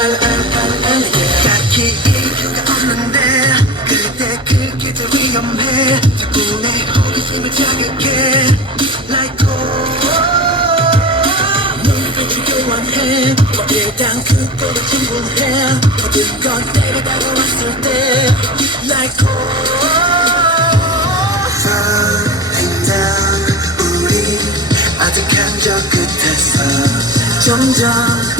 딱히 이유가 없는데 그때 그게 더 위험해. 자꾸 내 호기심을 자극해. Like oh 눈을 교환해. 뭐 일단 그거로 충분해. 모든 건 내가 다가왔을 때. Like oh 상행당 우리 아직 한적 끝에서 점점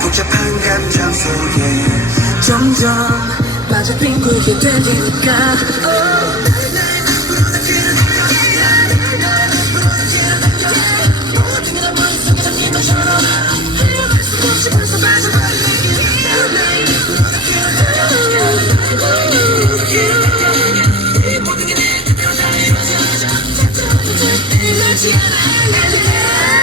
복잡한 감정 속에 점점 빠져 빙굴게 되니까 oh, 모